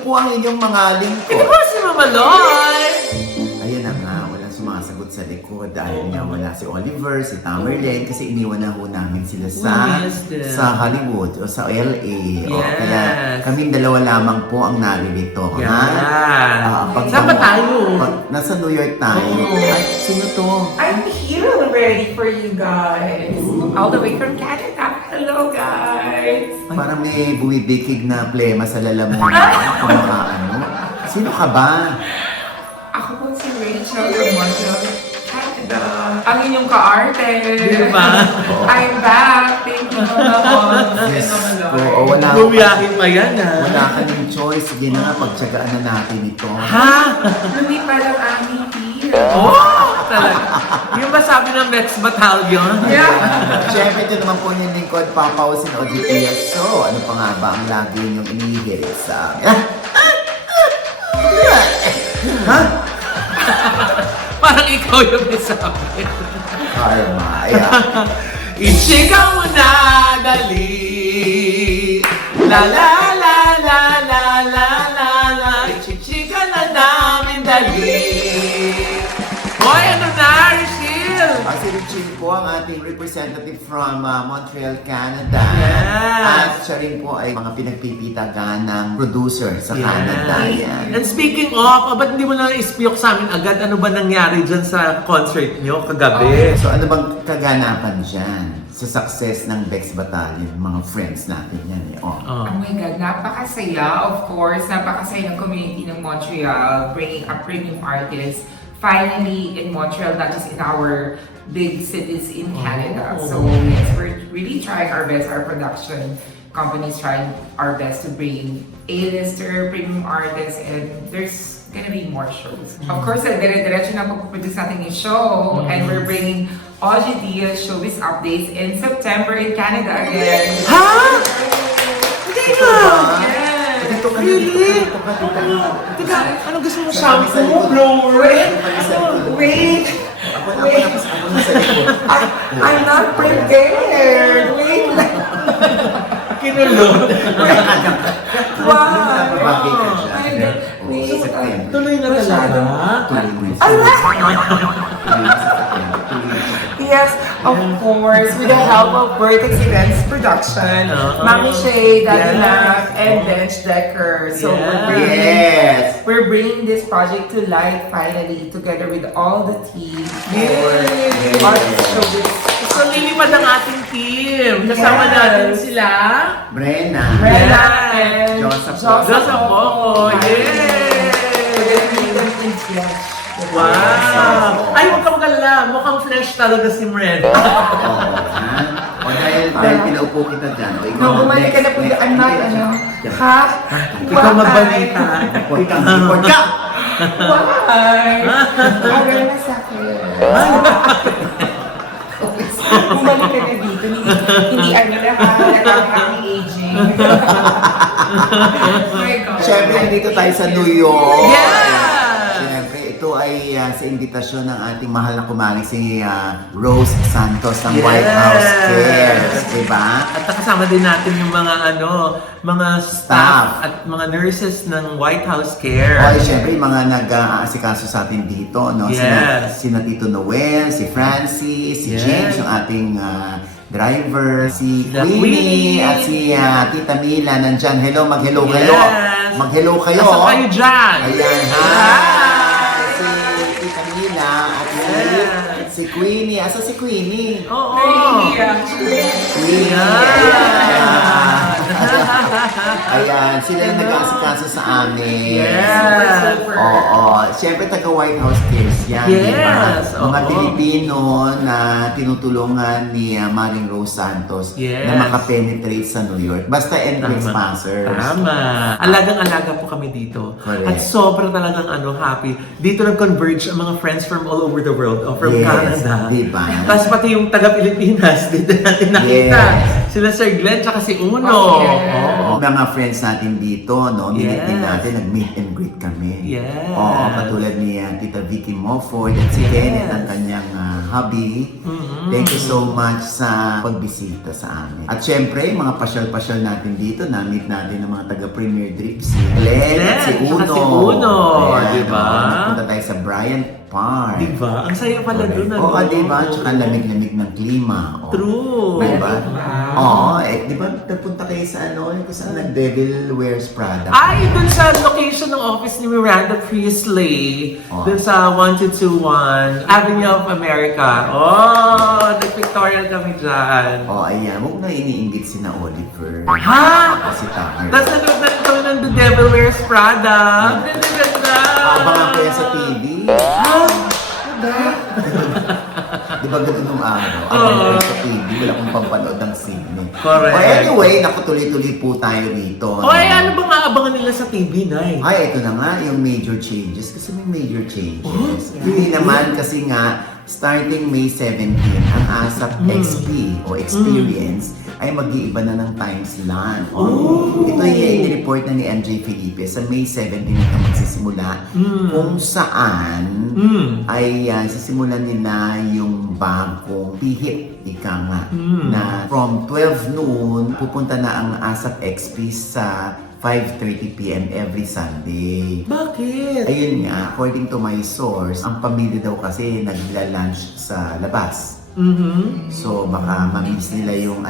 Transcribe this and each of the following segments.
po ang inyong mga lingkod. Ito po si Mama Loy! Ayan na nga, walang sumasagot sa likod dahil nga wala si Oliver, si Tamerlane kasi iniwan na ho namin sila sa Hollywood o sa LA. O, kaya kaming dalawa lamang po ang naririto. Saan ba tayo? Nasa New York tayo. Ay, sino to? I'm here already for you guys. All the way from Canada. Hello, guys. Parang may bumibikig na plema sa lalamunan. Ano? Sino ka ba? Ako po si Rachel from Montreal, Canada. Ang inyong ka-arte. Diba? I'm back. Thank you, Mama. Yes. Mama Oo, wala. Bumiyahin pa yan Wala ka ng choice. Sige na nga, pagtsagaan na natin ito. Ha? Lumipa lang aming tea. Oh! Talaga. Yung ba sabi ng Mets Battalion? Yeah. Siyempre, ito naman po yung lingkod, Papa Osin OGPS. So, ano pa nga ba ang lagi niyong inihirit sa amin? Ha? Parang ikaw yung nasabi. Karma, ayan. Ichika mo na, dali. La la la la la la la la. Ichika na namin, dali. Hoy, ano na, Rachel? Si Richie po ang ating representative from Montreal, Canada. Yes. At siya rin po ay mga pinagpipitagan ng producer sa Canada. Yan. And speaking of, ba't hindi mo na ispiyok sa amin agad? Ano ba nangyari dyan sa concert nyo kagabi? So ano bang kaganapan dyan sa success ng Bex Battalion? Mga friends natin yan. Oh. Oh my God, napakasaya. Of course, napakasaya ng community ng Montreal, bringing a premium artist finally in Montreal, not just in our big cities in Canada. So yes, we're really trying our best. Our production companies trying our best to bring A-lister, premium artists, and there's gonna be more shows. Of course, dire-diretso na mag-produce natin yung show, and we're bringing Oji Diaz showbiz updates in September in Canada again. Ha? Hindi ka! Yes! Dito ka, Really? dito ka, dito ka. Teka, anong gusto mo? Shampoo? Blower? Wait! Ako na sa likod. I'm not prepared! Wait lang! Kinulot. Wow! Babagay ka siya. Ay, wait. Tuloy na talaga. Tuloy mo yun. Ay, Tuloy mo sa September. Tuloy mo sa yes, of course, with the help of Vertex Events Production, Mami Shay, Daddy Yes. Mac, and Bench Decker. So Yes. we're bringing this project to life finally, together with all the team. Yay! For Artist Showbiz. So, lilipad ang ating team. Kasama Yes. natin sila. Brenna. Bella Yes. and Joseph Joseph Poco. Yay! Wow! Ay, huwag ka mag-alala. Mukhang flesh talaga si Mred. Oo, ha? O dahil pinaupo kita dyan. O ikaw, Nung bumalik ka na po, next, I'm not, next. ano, ha? Ikaw magbalita. Report ka, report ka! Why? Agal na sa akin. Bumalik ka na dito. Hindi ano na ang aging. Oh my God. Siyempre, nandito tayo sa New York. Yeah! Siyempre, ito ay sa imbitasyon ng ating mahal na kumari si Rose Santos ng White House Cares. Diba? At kasama din natin yung mga mga staff at mga nurses ng White House Care. O, siyempre, yung mga nag-aasikaso sa atin dito, no? Yes. Sina Tito Noel, si Francis, si Yes. James, yung ating driver, si The Queenie, Queenie. at si Tita Mila nandyan. Hello, mag-hello Yes. kayo. Mag-hello kayo. Asa kayo dyan? Ayan, hi! Si Tita Mila at si Queenie. Asa si Queenie? Oo. Queenie. Ayan. Ayan, sila yung nag-aasikaso sa amin. Yes. Oo. Siyempre, taga White House Cares yan, di ba? Yes, Mga oo. Pilipino na tinutulungan ni Maring Rose Santos Yes. na makapenetrate sa New York. Basta entrance passers. Tama. Alagang-alaga po kami dito. Correct. At sobrang talagang happy. Dito nag-converge ang mga friends from all over the world. From Yes, Canada. diba? Tapos pati yung taga-Pilipinas, dito natin nakita. Yes. Sila Sir Glenn, tsaka si Uno. Oh, yes. Oo. Mga friends natin dito, no? Minit din Yes. natin, nag-meet and greet kami. Yes. Oo, katulad ni Tita Vicky Mofford at si Yes. Kenneth, ang kanyang hubby. Thank you so much sa pagbisita sa amin. At syempre, mga pasyal-pasyal natin dito, na-meet natin ng mga taga-Premier Drip, si Glenn at si Glenn, Uno. saka si Uno, Ayan, diba? Nagpunta tayo sa Bryant Park. Diba? Ang saya pala doon. Oo, diba? Tsaka lamig-lamig ng klima. Oh. True. Diba? Wow. Oo, diba nagpunta kayo sa yung kung saan nag-Devil Wears Prada? Ay, dun sa location ng office ni Miranda Priestley. Oh. Dun sa 1221 Avenue of America. Oh, nag-pictorial kami dyan. Oh, ayan. Huwag na iniinggit si na Oliver. Ha? Kasi tamer. Tapos nanood kami ng The Devil Wears Prada. Ang ganda-ganda. Abangan ko yan sa TV. Ha? Di ba ganun nung araw? Abangan ko sa TV. Wala akong pampanood ng sine. Correct. Oh, anyway, nakutuloy-tuloy po tayo rito. O ay, ano ba maabangan nila sa TV, Nay? Ay, ito na nga, yung major changes. Kasi may major changes. Hindi naman kasi nga, starting May 17, ang ASAP XP o Experience ay mag-iiba na ng time slot. Ito yung in-report na ni MJ Felipe sa May 17 na magsisimula kung saan ay sisimulan nila yung bagong pihit, ika nga, na from 12 noon, pupunta na ang ASAP XP sa 5:30 p.m. every Sunday. Bakit? Ayun nga, according to my source, ang pamilya daw kasi nagla-lunch sa labas. So baka mamiss nila yung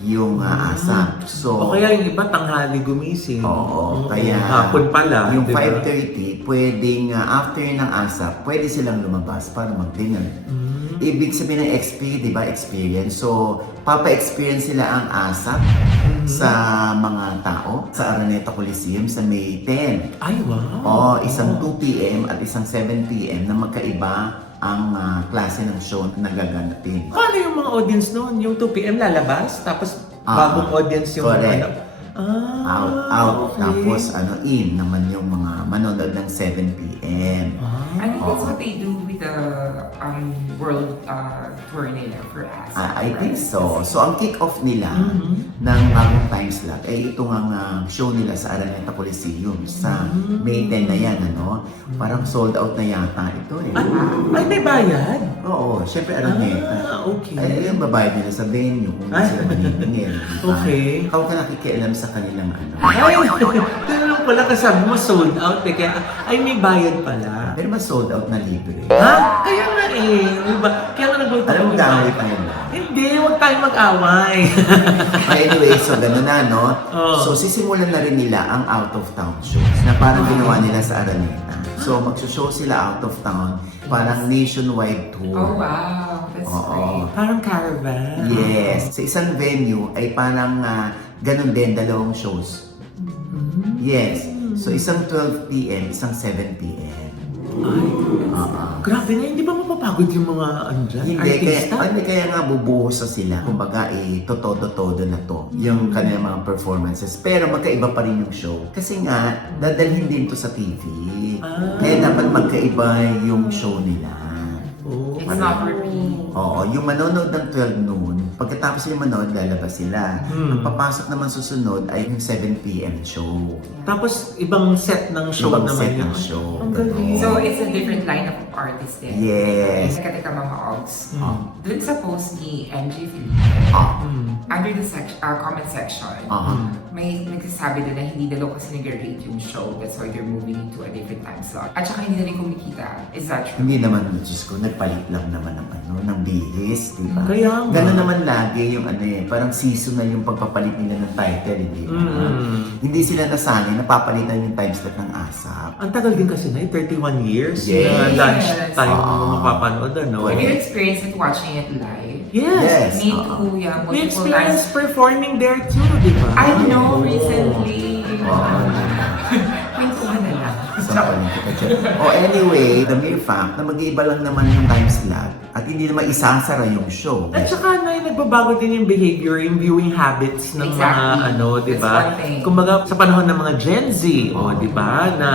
yung ASAP. So, O kaya yung iba tanghali gumising. oo, kaya hapon pala. yung diba? 5:30, pwedeng after ng ASAP, pwede silang lumabas para mag-dinner. Ibig sabihin ng XP, di ba, experience. So, papa-experience sila ang ASAP sa mga tao sa Araneta Coliseum sa May 10. Ay, wow. O isang 2 p.m. at isang 7 p.m. na magkaiba ang klase ng show na gaganapin. Paano yung mga audience noon? Yung 2 p.m. lalabas, tapos bagong audience yung correct. Okay. Out. Tapos in naman yung mga manonood ng 7 p.m. I think that's what they do with the world tour nila for us. I think so. So, ang kick-off nila ng bagong time slot ay ito nga show nila sa Araneta Coliseum sa May 10 na yan, Parang sold out na yata ito eh. Ay, may bayad? Oo, syempre Araneta. Okay. Ay, yung babayad nila sa venue kung hindi sila binibingil. Okay. Ikaw ka nakikialam sa kanilang Ay, ganun lang pala kasabi mo sold out eh. Kaya, ay may bayad pala. Pero mas sold out na libre. Ha? Kaya nga eh. Diba? Kaya nga nag-vote Alam mo, gawin pa yun. Hindi, huwag tayong mag-away. Anyway, so gano'n na, Oh. So, sisimulan na rin nila ang out of town shows na parang ginawa nila sa Araneta. So, magsushow sila out of town, parang nationwide tour. Oh wow, that's great. Parang caravan. Yes. Sa isang venue ay parang ganun din, dalawang shows. Yes. So, isang 12 p.m., isang 7 p.m. Grabe na, hindi ba mapapagod yung mga artista? Kaya nga bubuhos na sila. Kumbaga, todo-todo na to. Yung kanilang mga performances. Pero magkaiba pa rin yung show. Kasi nga, dadalhin din to sa TV. Kaya dapat magkaiba yung show nila. It's not repeat. Oo, yung manonood ng 12 noon, pagkatapos yung manonood, lalabas sila. Ang papasok naman susunod ay yung 7 p.m. show. Tapos, ibang set ng show Ibang naman set yun. ng show. Ang galing. So it's a different lineup of artists din. Yes. Teka mga Ogs. Dun sa post ni MJ Felipe, Ah. under the comment section, may nagsasabi din na hindi na daw kasi nag-rate yung show. That's why they're moving into a different time slot. At saka hindi na rin kumikita. Is that true? Hindi naman, Diyos ko, nagpalit lang naman ng ng bihis, di ba? Kaya nga. Ganun naman lagi yung parang seasonal yung pagpapalit nila ng title, di ba? Hindi sila nasanay, napapalitan yung time slot ng ASAP. Ang tagal din kasi na 31 years Yes. na lunch time Oo. mo mapapanood, Have you experienced it watching it live? Yes. Me Oo. too, yeah. We Multiple experienced times. performing there too, di ba? I know, recently. Oo. Kwentuhan na lang. Sampalin kita dyan. Anyway, the mere fact na mag-iiba lang naman yung time slot at hindi naman isasara yung show. At saka na nagbabago din yung behavior, yung viewing habits ng Exactly. mga di That's ba? one thing. Kumbaga sa panahon ng mga Gen Z, di ba? Na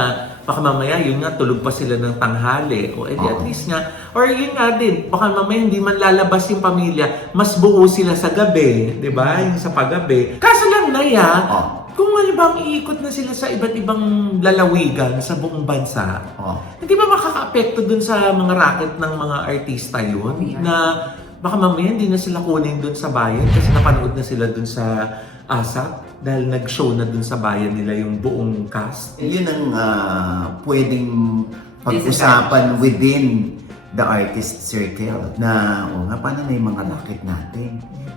baka mamaya yun nga tulog pa sila ng tanghali o edi at least nga or yun nga din baka mamaya hindi man lalabas yung pamilya mas buo sila sa gabi, di ba? Yung sa paggabi. Kaso lang na kung malibang iikot na sila sa iba't ibang lalawigan sa buong bansa, Oh. hindi ba makaka-apekto dun sa mga racket ng mga artista yun? Yeah. Na baka mamaya hindi na sila kunin dun sa bayan kasi napanood na sila dun sa ASAP dahil nag-show na dun sa bayan nila yung buong cast. Yun ang pwedeng pag-usapan within the artist circle na paano na yung mga racket natin?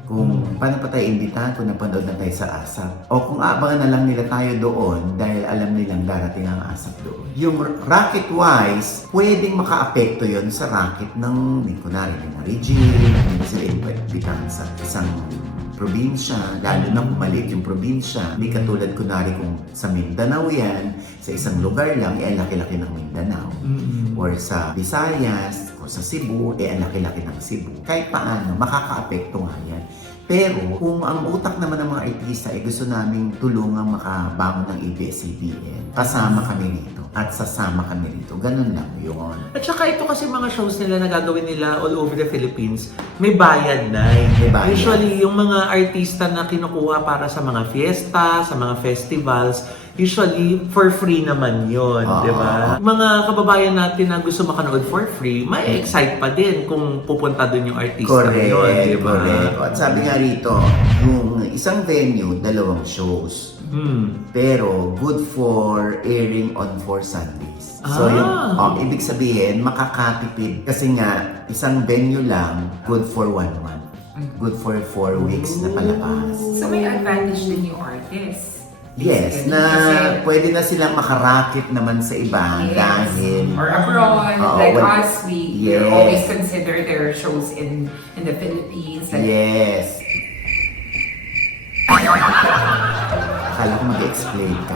Kung paano pa tayo imbitahan kung napanood na tayo sa ASAP? O kung aabangan na lang nila tayo doon dahil alam nilang darating ang ASAP doon. Yung racket-wise, pwedeng maka-apekto yun sa racket ng, kunwari, ng regime, hindi sila imbitahan sa isang probinsya, lalo na kung maliit yung probinsya. Hindi katulad kunwari kung sa Mindanao yan, sa isang lugar lang, ang laki-laki ng Mindanao. Or sa Visayas, o sa Cebu, ang laki-laki ng Cebu. Kahit paano, makaka-apekto nga yan. Pero kung ang utak naman ng mga artista ay gusto naming tulungang makabangon ng ABS-CBN, kasama kami rito at sasama kami rito. Ganun lang yun. At saka ito kasi mga shows nila na gagawin nila all over the Philippines, may bayad na. May bayad. Usually, yung mga artista na kinukuha para sa mga fiesta, sa mga festivals, usually for free naman yun, di ba? Mga kababayan natin na gusto makanood for free, may excite pa din kung pupunta dun yung artista na yun, di ba? Correct. At sabi nga rito, yung isang venue, 2 shows. Pero good for airing on 4 Sundays. So yung ibig sabihin, makakatipid. Kasi nga, isang venue lang, good for 1 month. Good for 4 weeks na palabas. So may advantage din yung artist. Yes, na Kasi- pwede na silang makarakit naman sa iba Yes. dahil Or abroad, like well, us, we yes. always consider their shows in the Philippines. Like, yes. Akala ko mag-explain ka.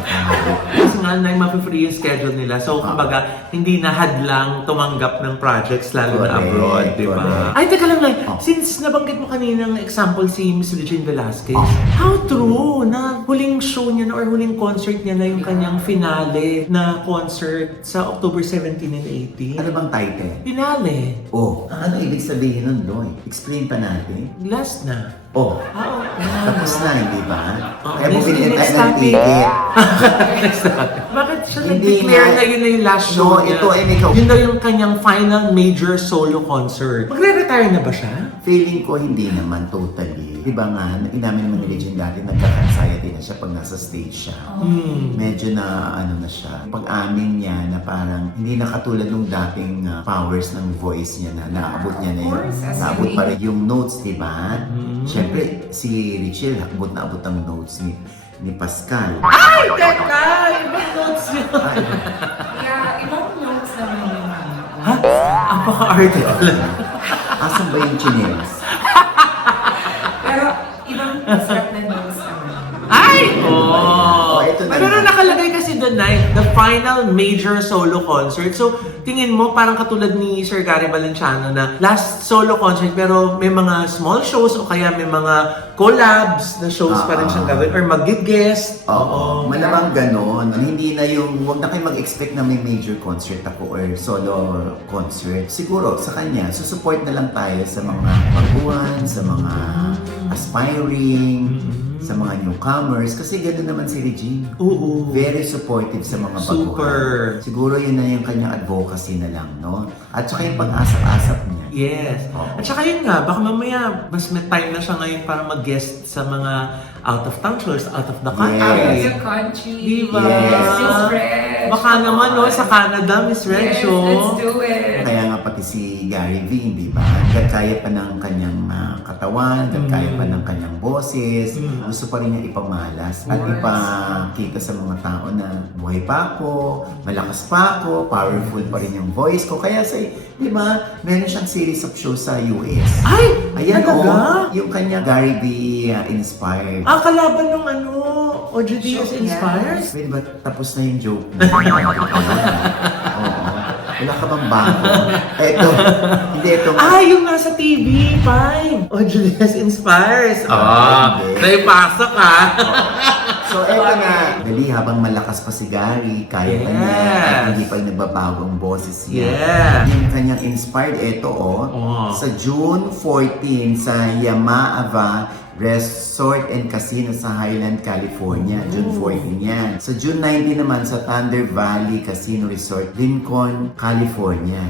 Kasi nga, mapi-free yung schedule nila. So, kumbaga, hindi na hadlang tumanggap ng projects lalo na Correct, abroad, di ba? correct. Ay, teka lang, Nay. Since nabanggit mo kanina ng example si Miss Regine Velasquez, how true na huling show niya na or huling concert niya na yung kanyang finale na concert sa October 17 and 18? Ano bang title? Finale. Oh, ano ibig sabihin nun, Loy? Explain pa natin. Last na. Oh, Okay. tapos na, hindi ba? Oh, Kaya next- bumili next tayo ng topic. ticket. Bakit siya Hindi nag-declare nga. na yun na yung last show No, niya? ito ay ikaw. Yun daw yung kanyang final major solo concert. Magre-retire na ba siya? Feeling ko hindi naman totally. Diba nga, inamin naman ni Legendary, nagkaka-anxiety na siya pag nasa stage siya. Medyo na ano na siya. Pag-amin niya na parang hindi na katulad nung dating powers ng voice niya na naabot niya na yun. Of course, as Naabot we- pa rin yung notes, diba? Siyempre, si Richelle, abot na abot ang notes ni Pascal. Ay, teka! Ibang notes yun. Ay, yeah, ibang notes naman yung Ha? Apaka-arte pala. asan ba yung chinelas? Pero ibang sarap na notes naman. Ay! Oh, ito na Pero lang. nakalagay kasi doon, Night, the final major solo concert. So, tingin mo, parang katulad ni Sir Gary Valenciano na last solo concert pero may mga small shows o kaya may mga collabs na shows pa rin siyang gawin or mag-guest. Oo, malamang ganon. Hindi na yung, huwag na kayo mag-expect na may major concert ako or solo concert. Siguro, sa kanya, susupport na lang tayo sa mga baguhan, sa mga aspiring, sa mga newcomers. Kasi gano'n naman si Regine. Oo. Very supportive sa mga baguhan. Super. Siguro yun na yung kanyang advocacy na lang, no? At saka yung pag-asap-asap niya. Yes. Oo. At saka yun nga, baka mamaya mas may time na siya ngayon para mag-guest sa mga out-of-town shows, out of the country. Out of Yes. the country. Diba? Yes. Miss Red. Baka naman, no, sa Canada, Miss Red Yes, Show. let's do it. Kaya nga pati si Gary V, di ba? Hanggat kaya pa ng kanyang katawan, hanggat kaya pa ng kanyang boses, gusto pa rin niya ipamalas at Of course. ipakita sa mga tao na buhay pa ako, malakas pa ako, powerful pa rin yung voice ko. Kaya sa, di ba, meron siyang series of shows sa US. Ay! Ayan talaga? yung kanya Gary V inspired. Ah, kalaban nung ano, Ojo Diaz Show, Inspires? Pwede ba tapos na yung joke mo? Oo. Wala ka bang bago? Eto. Hindi, ito nga. Ah, yung nasa TV5. Ojo Diaz Inspires. hindi. Naipasok ah. So, eto na. Dali, habang malakas pa si Gary, kaya pa niya. Yes. At hindi pa nababago ang boses niya. Yeah. Yung kanyang inspired, eto Oh. sa June 14 sa Yamaava Resort and Casino sa Highland, California. June 14 yan. Sa June 19 naman sa Thunder Valley Casino Resort, Lincoln, California.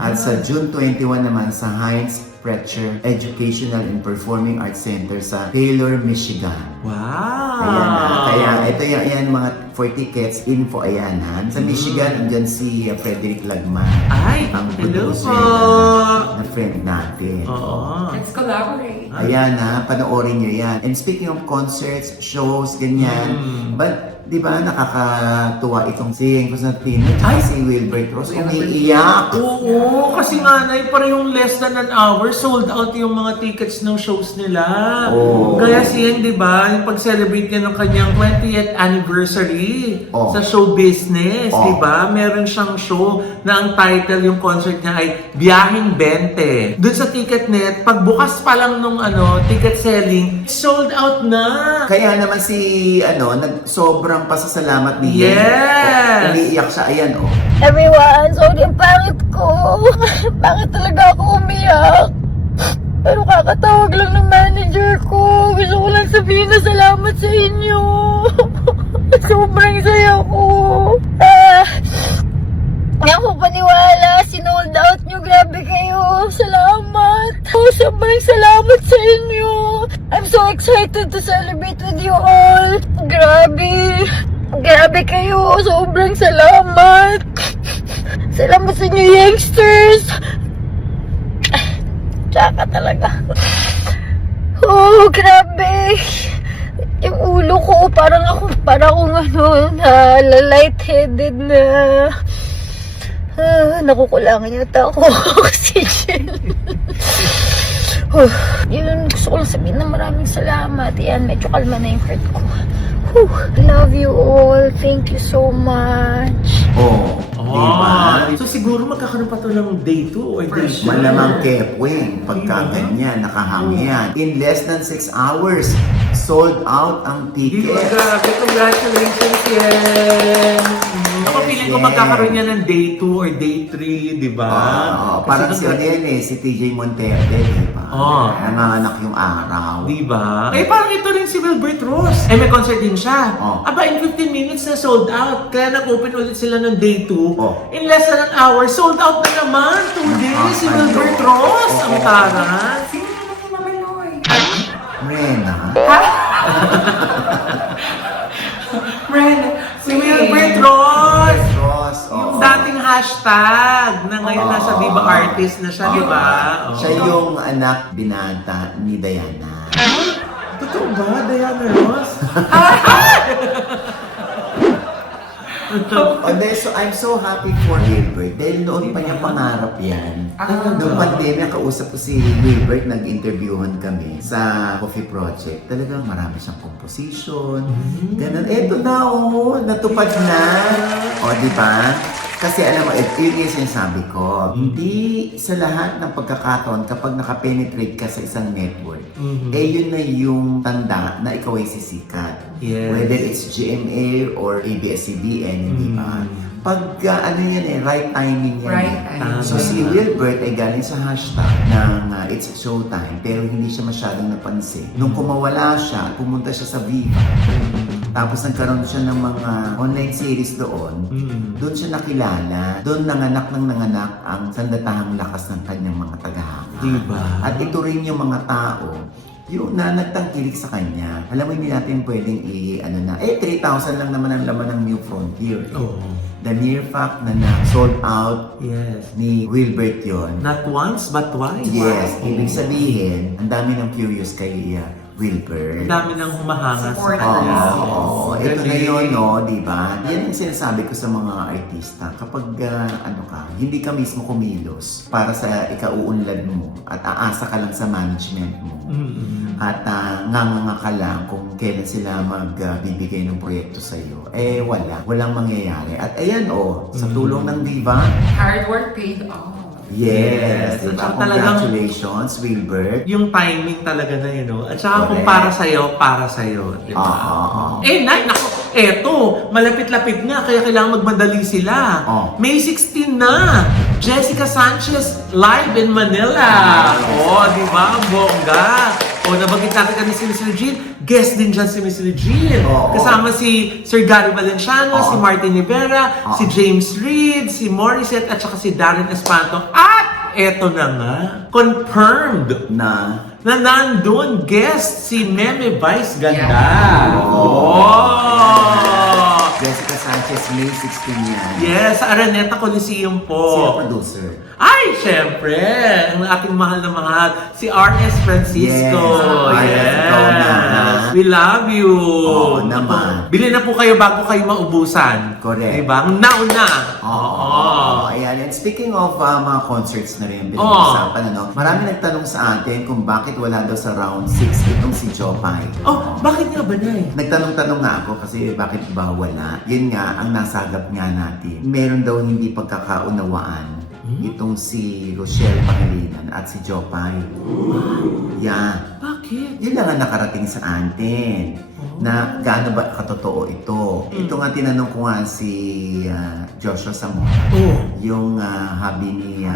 At sa June 21 naman sa Heinz Pretcher Educational and Performing Arts Center sa Taylor, Michigan. Wow! Ayan na. Kaya ito yan mga for tickets, info ayan ha. Sa Michigan, andyan si Frederick Lagman. Ay, ang hello producer po! na friend natin. Oo. Let's collaborate. Ayan ha, panoorin nyo yan. And speaking of concerts, shows, ganyan. But, di ba, nakakatuwa itong si Constantino at si Wilbert Ross. Umiiyak. Oo, kasi nga, parang less than an hour, sold out yung mga tickets ng shows nila. Oo. Kaya siya, di ba, yung pag-celebrate niya ng kanyang 20th anniversary Oo. sa show business, Oo. di ba? Meron siyang show na ang title, yung concert niya ay Biyaheng 20. Doon sa Ticketnet, pagbukas pa lang nung ticket selling, sold out na. Kaya naman si, sobrang pasasalamat ni Yes! Umiiyak siya. Ayan, oh. Everyone, sorry ang pangit ko. Bakit talaga ako umiyak? Pero kakatawag lang ng manager ko. Gusto ko lang sabihin na salamat sa inyo. Sobrang saya ko. Hindi ako paniwala. Sinold out nyo. Grabe kayo. Salamat. Sobrang salamat sa inyo. I'm so excited to celebrate with you all. Grabe. Grabe kayo. Sobrang salamat. Salamat sa inyo, youngsters. Tsaka talaga. Oh, grabe. Yung ulo ko, parang akong na lightheaded na. Nakukulangan yata ako. Oxygen. Yun, gusto ko lang sabihin na maraming salamat. Yan, medyo kalma na yung heart ko. Love you all. Thank you so much. Oh, diba? So siguro magkakaroon pa to ng day 2 or day 3. Malamang Kepwing, pagka ganyan, nakahang yan. In less than 6 hours, sold out ang Di ba, ticket. grabe, congratulations, Yen! Ako feeling ko magkakaroon yan ng day 2 or day 3, di ba? Parang si si TJ Monterde, di ba? Nanganak yung araw. Di ba? Eh, parang ito rin si Wilbert Ross. Eh, may concert din siya. Aba, in 15 minutes na sold out. Kaya nag-open ulit sila ng day 2. In less than an hour, sold out na naman. 2 days, si Wilbert Ross. Ang taran. Sino naman si Mama Loy? Rena? Ren, Si Wilbert Ross. Ross, Yung dating hashtag na ngayon nasa Viva Artist na siya, di ba? Siya yung anak binata ni Diana. Totoo ba, Diana Ross? So I'm so happy for Wilbert dahil noon pa niya pangarap yan. Noong pandemya, kausap ko si Wilbert, nag-interviewhan kami sa Coffee Project. Talagang marami siyang composition. Ganun. Eto na, natupad na. Di ba? Kasi alam mo, yun yung sinasabi ko, hindi sa lahat ng pagkakataon kapag nakapenetrate ka sa isang network, yun na yung tanda na ikaw ay sisikat. Yes. Whether it's GMA or ABS-CBN, di ba? Pag right timing yan. Right timing. So si Wilbert ay galing sa hashtag ng It's Showtime, pero hindi siya masyadong napansin. Nung kumawala siya, pumunta siya sa Viva. Tapos nagkaroon siya ng mga online series doon. Doon siya nakilala. Doon nanganak ang sandatahang lakas ng kanyang mga tagahanga. Diba? At ito rin yung mga tao yung na nagtangkilik sa kanya. Alam mo, hindi natin pwedeng 3,000 lang naman ang laman ng New Frontier. The mere fact na sold out ni Wilbert yon. Not once, but twice. Yes, ibig sabihin, ang dami ng curious kay Wilbert. Ang dami nang humahanga sa Support. kanya. Ito na yun, di ba? Yan ang sinasabi ko sa mga artista. Kapag, hindi ka mismo kumilos para sa ikauunlad mo at aasa ka lang sa management mo at nganganga ka lang kung kailan sila magbibigay ng proyekto sa'yo, walang mangyayari. At ayan, sa tulong ng Viva, Hard work paid off. yes, At diba? saka talagang- Congratulations, Wilbert. Yung timing talaga na yun, At saka kung para sa'yo, di ba? Nay, naku, eto, malapit-lapit na, kaya kailangan magmadali sila. May 16 na, Jessica Sanchez live in Manila. Di ba? Bongga. O, nabanggit natin kami si Miss Regine. Guest din dyan si Miss Regine. Oo. Kasama si Sir Gary Valenciano, Oo. si Martin Rivera, Oo. si James Reid, si Morissette, at saka si Darren Espanto. At eto na nga, confirmed Na, na nandun guest si Meme Vice Ganda. Yeah. Oh! Jessica Sanchez, May 16 yan. Yes, sa Araneta Coliseum po. Sino producer? Ay, syempre! Ang ating mahal na mahal, si R.S. Francisco. Yes, ikaw na, ha? We love you. Oo naman. Bili na po kayo bago kayo maubusan. Correct. Diba? Ang nauna. Oo. Ayan. And speaking of mga concerts na rin, Oo. pinag-usapan, ano, marami nagtanong sa atin kung bakit wala daw sa round 6 itong si Jopay. Oh, bakit nga ba, Nay? Nagtanong-tanong nga ako kasi bakit ba wala? Yun nga, ang nasagap nga natin. Meron daw hindi pagkakaunawaan itong si Rochelle Pangilinan at si Jopay. Yeah. Bakit? Yun lang ang nakarating sa atin. Na gaano ba katotoo ito? Ito nga tinanong ko nga si Joshua Zamora. Oh. Yung hubby ni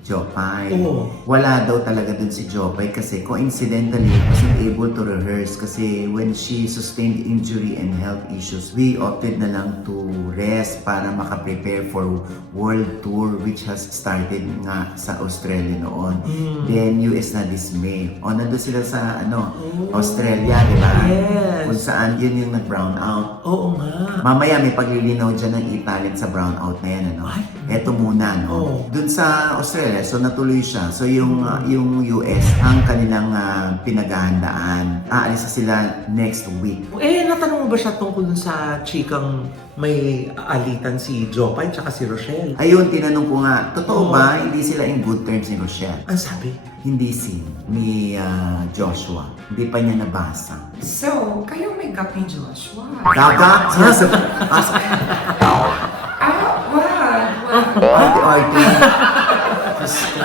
Jopay. Oo. Wala daw talaga dun si Jopay kasi coincidentally wasn't able to rehearse kasi when she sustained injury and health issues, we opted na lang to rest para makaprepare for world tour which has started nga sa Australia noon. Then US na this May. O nandun sila sa Australia, di ba? Yes. Kung saan yun yung nag-brown out. Oo nga. Mamaya may paglilinaw dyan ng e-talent sa brownout na yan, ano? Ay. Eto muna, no? Oh. Dun sa Australia, so natuloy siya. So yung US, ang kanilang pinaghahandaan. Aalis na sila next week. Eh, natanong mo ba siya tungkol dun sa chikang may alitan si Jopay tsaka si Rochelle? Ayun, tinanong ko nga, totoo ba hindi sila in good terms ni Rochelle? Ang sabi? Hindi ni Joshua. Hindi pa niya nabasa. So, kayo may gap ni Joshua. Gaga! Wag. Arte-arte. Diyos ko.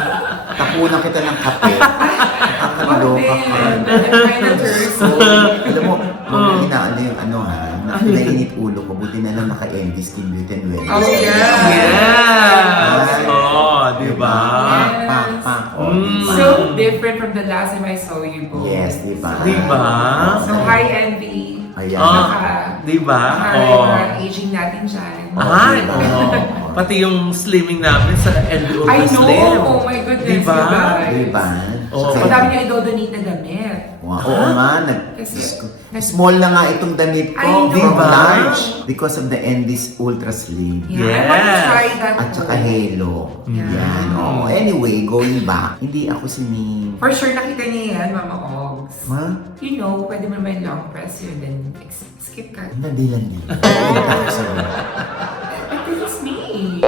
Tapunan kita ng kape. Nakakaloka ka. I'm kind of thirsty. Alam mo, kung inaano yung nainit ulo ko, buti na lang naka-MV Skin Beauty and Wellness. Oh, yeah. Yes! Ay. Oh, di ba? Pak, pak. Oh, diba? So different from the last time I saw you both. Yes, di ba? Di ba? So, hi, Envy. Ayan. Di ba? Hi, Oh. mga aging natin dyan. Di Ay, ba? oo. Pati yung slimming namin sa NBO I know! Slim. Oh my goodness, Di ba? you guys. Di ba? Oo. Ang dami niyo i-donate na damit. Wow, oo nga, Kasi- Diyos ko. Small na nga itong damit ko. I know. Di ba? Diba? Large. Because of the Endy's Ultra Slim. Yeah, I want to Yes. try that. At saka Halo. Yeah. Yan. Oh. Anyway, going back, hindi ako For sure, nakita niya yan, Mama Ogs. Ma? You know, pwede mo naman long press yun, then skip ka. Landi. Hindi ako sabi. But this is me.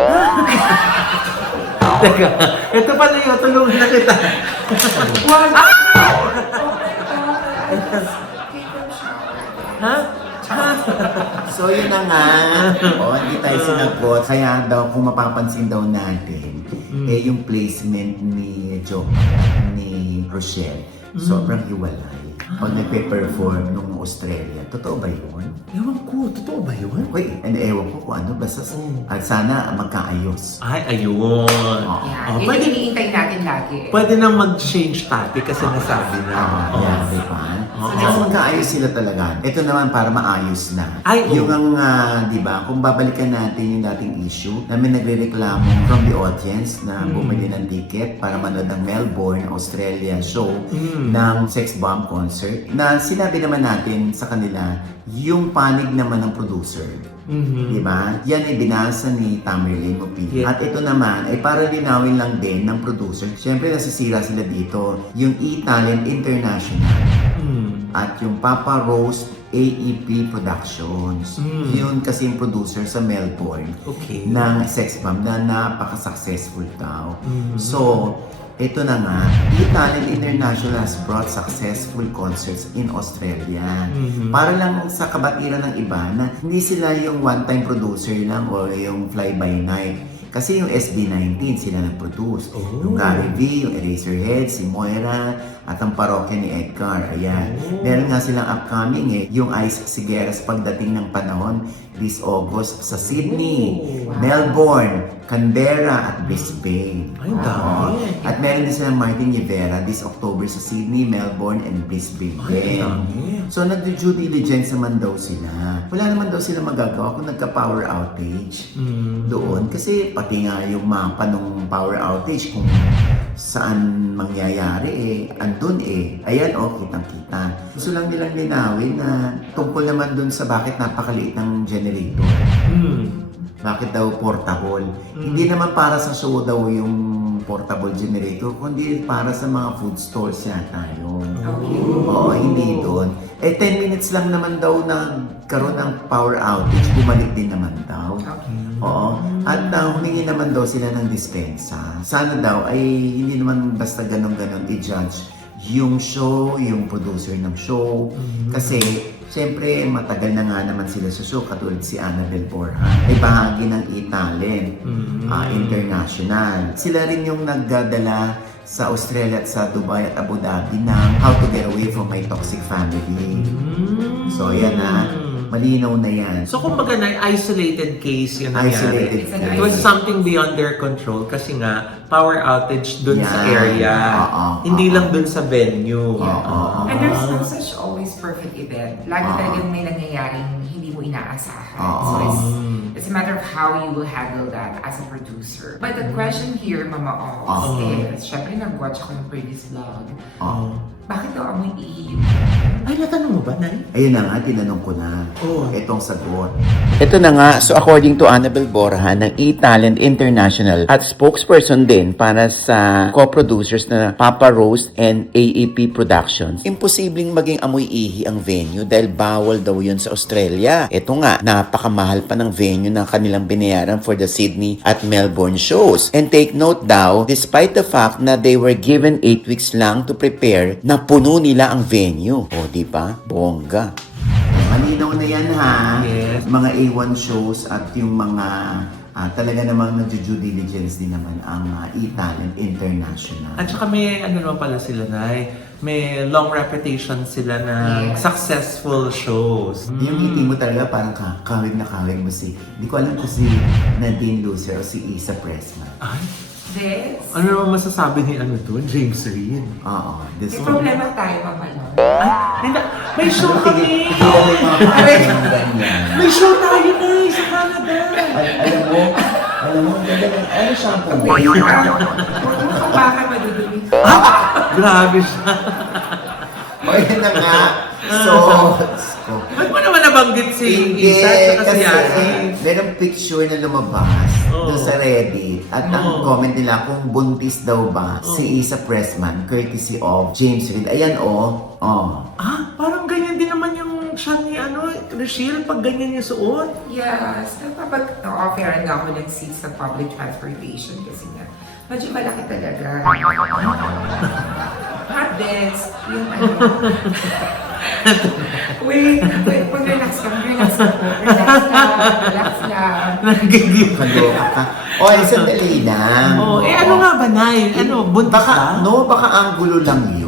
Teka, ito pala yung tulungan na kita. Wag! Oh my God! Came from shower. Ha? So yun na nga. Hindi tayo sinagot. Kaya daw, kung mapapansin daw natin, yung placement ni ni Rochelle, sobrang hiwalay. Nagpe-perform nung Australia. Totoo ba yun? Ewan ko, totoo ba yun? Uy, ewan ko kung ano. Basta sana magkaayos. Ay, ayun. Yeah, Oh, yun pwede, yung iniintay natin lagi. pwede nang mag-change topic kasi nasabi na. Oh. Yan, di ba? Oo. Kasi magkaayos sila talaga. Ito naman para maayos na. Ay, oo. yung di ba, kung babalikan natin yung dating issue, namin nagre-reklamo from the audience na bumili ng ticket para manood ng Melbourne, Australia show ng Sex Bomb concert, na sinabi naman natin sa kanila yung panig naman ng producer. Di ba? Yan ay binasa ni Tamerlane Mopili. Yeah. At ito naman ay para linawin lang din ng producer. Siyempre nasisira sila dito. Yung E-Talent International at yung Papa Rose AEP Productions. Yun kasi yung producer sa Melbourne Okay. ng Sex Bomb na napaka-successful daw. So, ito na nga, E-Talent International has brought successful concerts in Australia. Para lang sa kabatiran ng iba na hindi sila yung one-time producer lang o yung fly-by-night. Kasi yung SB19 sila nag-produce. Oh. Yung Gary V, yung Eraserhead, si Moira, at ang parokya ni Edgar. Ayan. Meron nga silang upcoming yung Ice Sigueras pagdating ng panahon. this August sa Sydney, Melbourne, Canberra at Brisbane. Ay, dami. At meron din sila Martin Rivera this October sa Sydney, Melbourne, and Brisbane Ay, din. dami. So nag-due diligence naman daw sila. Wala naman daw sila magagawa kung nagka-power outage doon. Kasi pati nga yung mapa ng power outage kung saan mangyayari andun Ayan kitang-kita. Gusto lang nilang linawin na tungkol naman dun sa bakit napakaliit ng generator. Bakit daw portable? Hindi naman para sa show daw yung portable generator, kundi para sa mga food stores yata yun. Oo, hindi doon. 10 minutes lang naman daw nagkaroon ng power outage, bumalik din naman daw. Oo. At humingi naman daw sila ng dispensa. Sana daw ay hindi naman basta ganon-ganon i-judge yung show, yung producer ng show. Kasi, siyempre, matagal na nga naman sila sa show, katulad si Annabel Borja. Ay bahagi ng e-talent international. Sila rin yung nagdadala sa Australia at sa Dubai at Abu Dhabi ng How to Get Away from My Toxic Family. So, yan malinaw na yan. So, kumbaga na isolated case yun nangyari. Isolated It was something beyond their control kasi nga power outage dun sa area. Hindi lang dun sa venue. And there's no such always perfect event. Lagi talagang may nangyayaring hindi mo inaasahan. So it's a matter of how you will handle that as a producer. But the question here, Mama Oz, is, syempre nag-watch ako ng previous vlog. Bakit daw amoy ihi? Ay, natanong mo ba, Nay? Ayun na nga, tinanong ko na. Oh. Itong sagot. Ito na nga, so according to Annabel Borja ng E-Talent International at spokesperson din para sa co-producers na Papa Roast and AAP Productions, imposibleng maging amoy ihi ang venue dahil bawal daw yun sa Australia. Ito nga, napakamahal pa ng venue na kanilang binayaran for the Sydney at Melbourne shows. And take note daw, despite the fact na they were given 8 weeks lang to prepare, na puno nila ang venue. O, di ba? Bongga. Malinaw na yan, ha? Yes. Mga A1 shows at yung mga talaga namang nag-due diligence din naman ang E-Talent International. At saka may ano naman pala sila, Nay, may long reputation sila ng successful shows. Yung ngiti mo talaga parang kawig na kawig mo hindi ko alam kung si Nadine Lucer o si Isa Pressman. Ay, This? ano naman masasabi ni James Reid? Oo, this May one. problema tayo, Mama Lord. Ay, hindi. May show kami! Ganyan. May show tayo, Nay, sa Canada! Alam mo, ano shampoo mo? Baka madudumi. Grabe siya. O, yun na nga. So, Ba't mo naman nabanggit si hindi, Isa at si kasi Yasi? merong picture na lumabas doon sa Reddit at ang comment nila kung buntis daw ba si Isa Pressman courtesy of James Reid. Ayan Parang ganyan din naman yung siya ni Rachel pag ganyan yung suot. Yes. Offeran nga ako ng seats sa public transportation kasi nga, medyo malaki talaga. Not this. Yung wait, mag-relax ka. Relax lang. Nagigil. Kaloka ka. O, sandali lang. Ano nga ba, Nay? Buntis Baka, ka? baka anggulo lang yun.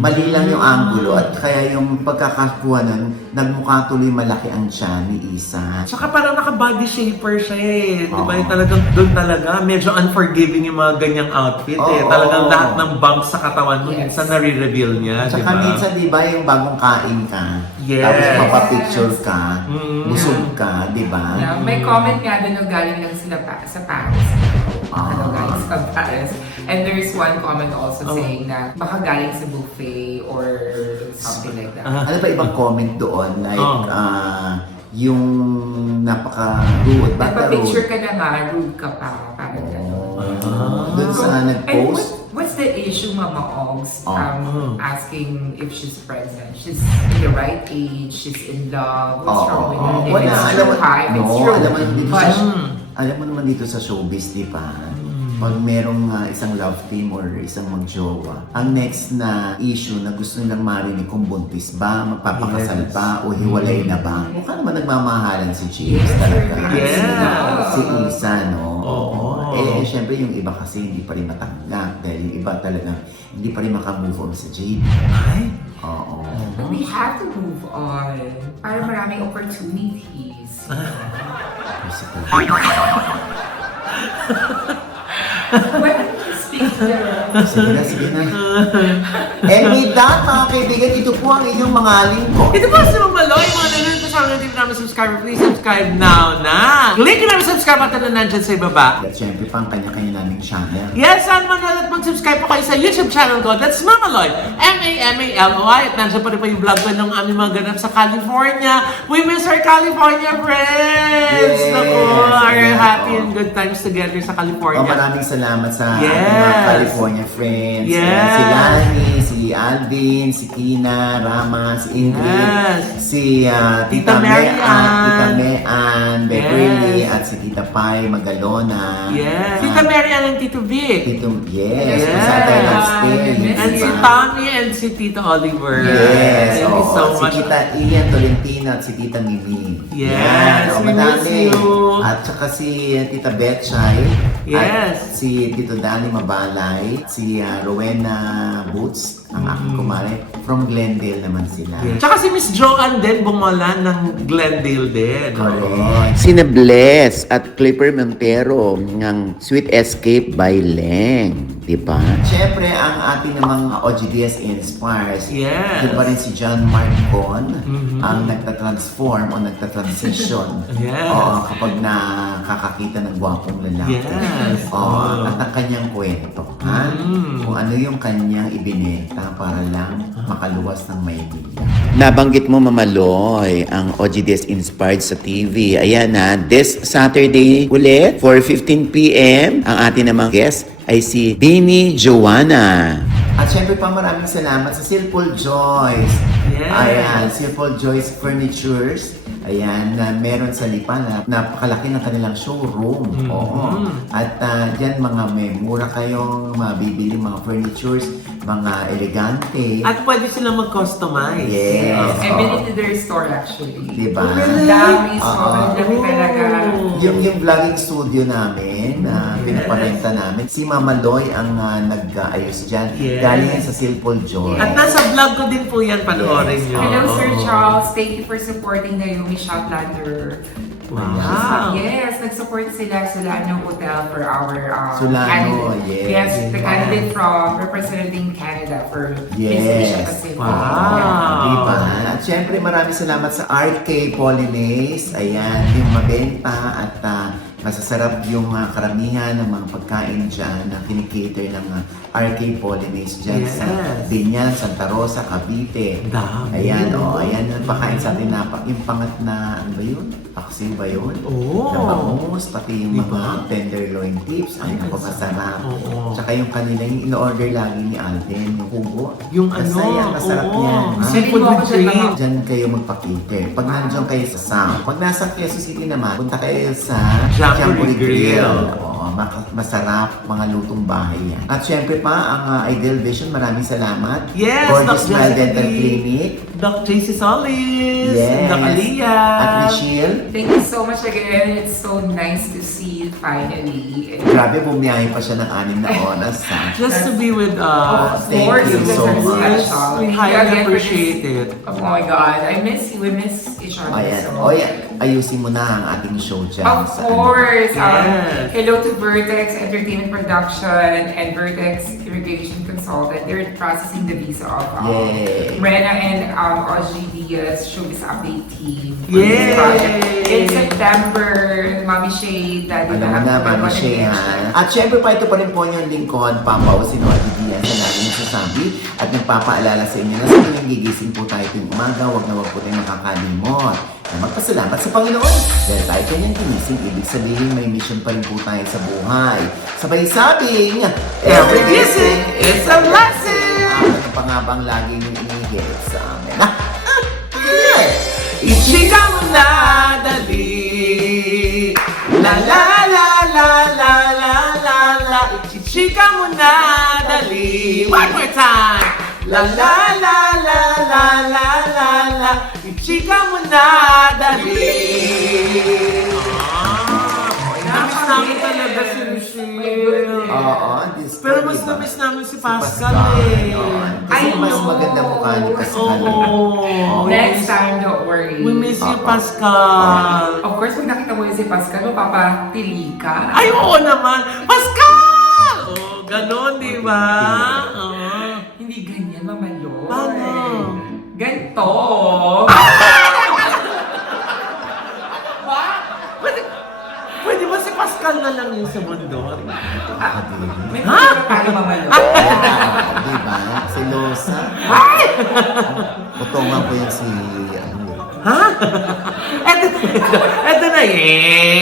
Mali lang yung anggulo at kaya yung pagkakakuha nun, nagmukha tuloy malaki ang tiyan ni Isa. Tsaka parang naka-body shaper siya Diba? Talagang doon talaga. Medyo unforgiving yung mga ganyang outfit Talagang lahat ng bumps sa katawan mo, minsan nare-reveal niya. Tsaka Diba? minsan, di ba, yung bagong kain ka, Yes. tapos papapicture ka, busog ka, di ba? Yeah, may comment nga doon na galing lang sila sa Paris. Galing sa Paris. And there's one comment also saying na baka galing sa buffet or something like that. Ano pa ibang comment doon? Like, yung napaka-rude. Ba't na Nagpa-picture rude? ka na nga, rude ka pa. Parang gano'n. Doon sa And nag-post. what's the issue, Mama Ogs? Asking if she's pregnant. She's in the right age, she's in love. What's wrong with her? If Wala. it's Alam true, mo, hi, if it's true. alam mo naman dito sa showbiz, di ba? Pag merong isang love team or isang magjowa, ang next na issue na gusto nilang marinig kung buntis ba, magpapakasal ba, o hiwalay na ba. Mukha naman nagmamahalan si James talaga. Yeah. Si Isa, no? Oo. Syempre yung iba kasi hindi pa rin matanggap dahil yung iba talaga hindi pa rin makamove on sa JD. Oo. But we have to move on. Para maraming opportunities. When you speak there. Sige na, sige na. And with that, mga kaibigan, ito po ang inyong mga lingkod. Ito po si Mama Loy, mga nanonood pa sa mga team namin subscriber. Please subscribe now na! Click namin subscribe button na nandyan sa ibaba. At syempre pa ang kanya-kanya naming channel. Yes, saan manood at mag-subscribe po kayo sa YouTube channel ko. That's Mama Loy. M-A-M-A-L-O-Y. At nandiyan pa rin po yung vlog ko ng aming mga ganap sa California. We miss our California friends! Yes. Naku, our Ayan, happy oh. and good times together sa California. Maraming salamat sa Yes. ating mga California friends. Yes. Ayan, si Lani, si Alvin, si Kina, Rama, si Ingrid, Yes. si Tita Tita Marian. Tita Mean, Beverly, Yes. at si Tita Pai Magalona. Yes. Tita Mary Ann and Tito Vic. Yes, Yes. kung saan tayo nag-stay. And si Tommy and si Tito Oliver. Yes, Thank you oo. so Si much. Tita Ian Tolentino at si Tita Mimi. Yes, Yan, oo, we miss madami. you. At saka si Tita Betchay. Yes. At si Tito Danny Mabalay. Si Rowena Boots, ang aking kumare. From Glendale naman sila. Tsaka si Miss Joanne din bumala ng Glendale din. Correct. Sina Bless at Clipper Montero ng Sweet Escape by Leng. Diba? Siyempre, ang ating namang OGDS Inspires. Yes. Doon pa rin si John Marcon Mhm. ang nagta-transform o nagta-transition. Yes. Oo, kapag nakakakita ng gwapong lalaki. Yes. Oo, at ang kanyang kwento. Ha? Mm. Kung ano yung kanyang ibinenta para lang makaluwas ng Maynila. Nabanggit mo, Mamaloy, ang OGDS Inspired sa TV. Ayan na, this Saturday ulit, 4:15 p.m. Ang ating namang guest ay si Bini Joanna. At syempre pa maraming salamat sa Silpol Joyce. Yes. Ayan, Silpol Joyce Furnitures. Ayan, na meron sa Lipa na napakalaki ng kanilang showroom. Oo. At dyan may mura kayong mabibili mga furnitures, mga elegante. At pwede sila mag-customize. Yes. I've been into their store actually. Diba? Ang dami, Oo. sobrang dami talaga. Yung vlogging studio namin, na Yes. pinaparenta namin, si Mama Loy ang nag-ayos dyan. Yes. Galing yan sa Silpol Joy. At nasa vlog ko din po yan, panoorin Yes. nyo. Hello, Sir Oo. Charles. Thank you for supporting Naomi Shotlander. Wow. Yes, nag-support sila sa Solano Hotel for our Solano, candidate. yes. Yes, the candidate from representing Canada for Miss Asia Yes. Pacific. Wow. Diba? At syempre maraming salamat sa RK Polinaise. Ayan, yung mabenta at masasarap yung karamihan ng mga pagkain dyan na kinikater ng RK Polinaise dyan sa Yes. Binyan, Santa Rosa, Cavite. Dami. Ayan, ayan ang pakain sa atin na yung pangat na, ano ba yun? Paksiw ba yun? Oo. Na bangus, pati yung Diba? mga tenderloin tips, ang Ay, masarap. oo. Tsaka yung kanila, yung in-order lagi ni Alden, yung kubo. Yung Basta yan, masarap oo. yan. ha? Seafood with shrimp. Diyan kayo magpa-cater. Pag nandiyan kayo sa Sam. Pag nasa Quezon City naman, punta kayo sa Jamboree Grill. Oo, masarap, mga lutong bahay yan. At syempre pa, ang Ideal Vision, maraming salamat. Yes, Gorgeous Doc Smile Jessica Dental Lee. Clinic. Doc JC Solis. Yes. Doc Aliyah. At Michelle. Thank you so much again. It's so nice to see you finally. Grabe, bumiyahe pa siya ng 6 na oras. Ha? Just to be with us. Thank you so much. We highly appreciate it. Oh my God, I miss you. We miss each other. Ayan. so O yan, ayusin mo na ang ating show dyan. Of sa course. Yes. Hello to Vertex Entertainment Production and Vertex Immigration Consultant. They're processing the visa of Yay. Rena and Audrey Diaz Showbiz Update Team. Yay. In September, Mami Shay, Daddy Alam mo na, Mami Shea, ha? At syempre pa, ito pa rin po yung lingkod, Papa o Sinodi Diaz na lagi nagsasabi at nagpapaalala sa inyo na sa tuwing gigising po tayo tuwing umaga, wag na wag po tayo makakalimot na magpasalamat sa Panginoon. Dahil tayo kanyang ginising, ibig sabihin may mission pa rin po tayo sa buhay. Sabay sabing, Every gising, it's a blessing! Ano pa nga bang lagi niyong inigit sa amin? Ichika mo na dali. La la la la la la la la. Ichika mo na dali. One more time. La la la la la la la la. Ichika mo na dali. Namiss namin talaga si Michelle. Oo, this Pero mas Diba? na-miss namin si Si Pascal eh. yun. Kasi I mas know. maganda mukha ni Pascal. Oo. Next time, don't worry. We miss you, Oo. Pascal. Of course, pag nakita mo yun si Pascal, mapapatili ka. Ay, oo naman. Pascal! Oh, ganon, di ba? Oo. Hindi ganyan, Mama Loy. Paano? Ganto. Pwede ba si Pascal na lang yun sa mundo? May pagkakita tayo, Mama Loy. Diba? Si Losa. Putungan ko yung si... Ano yun? Ha? Eto na eh.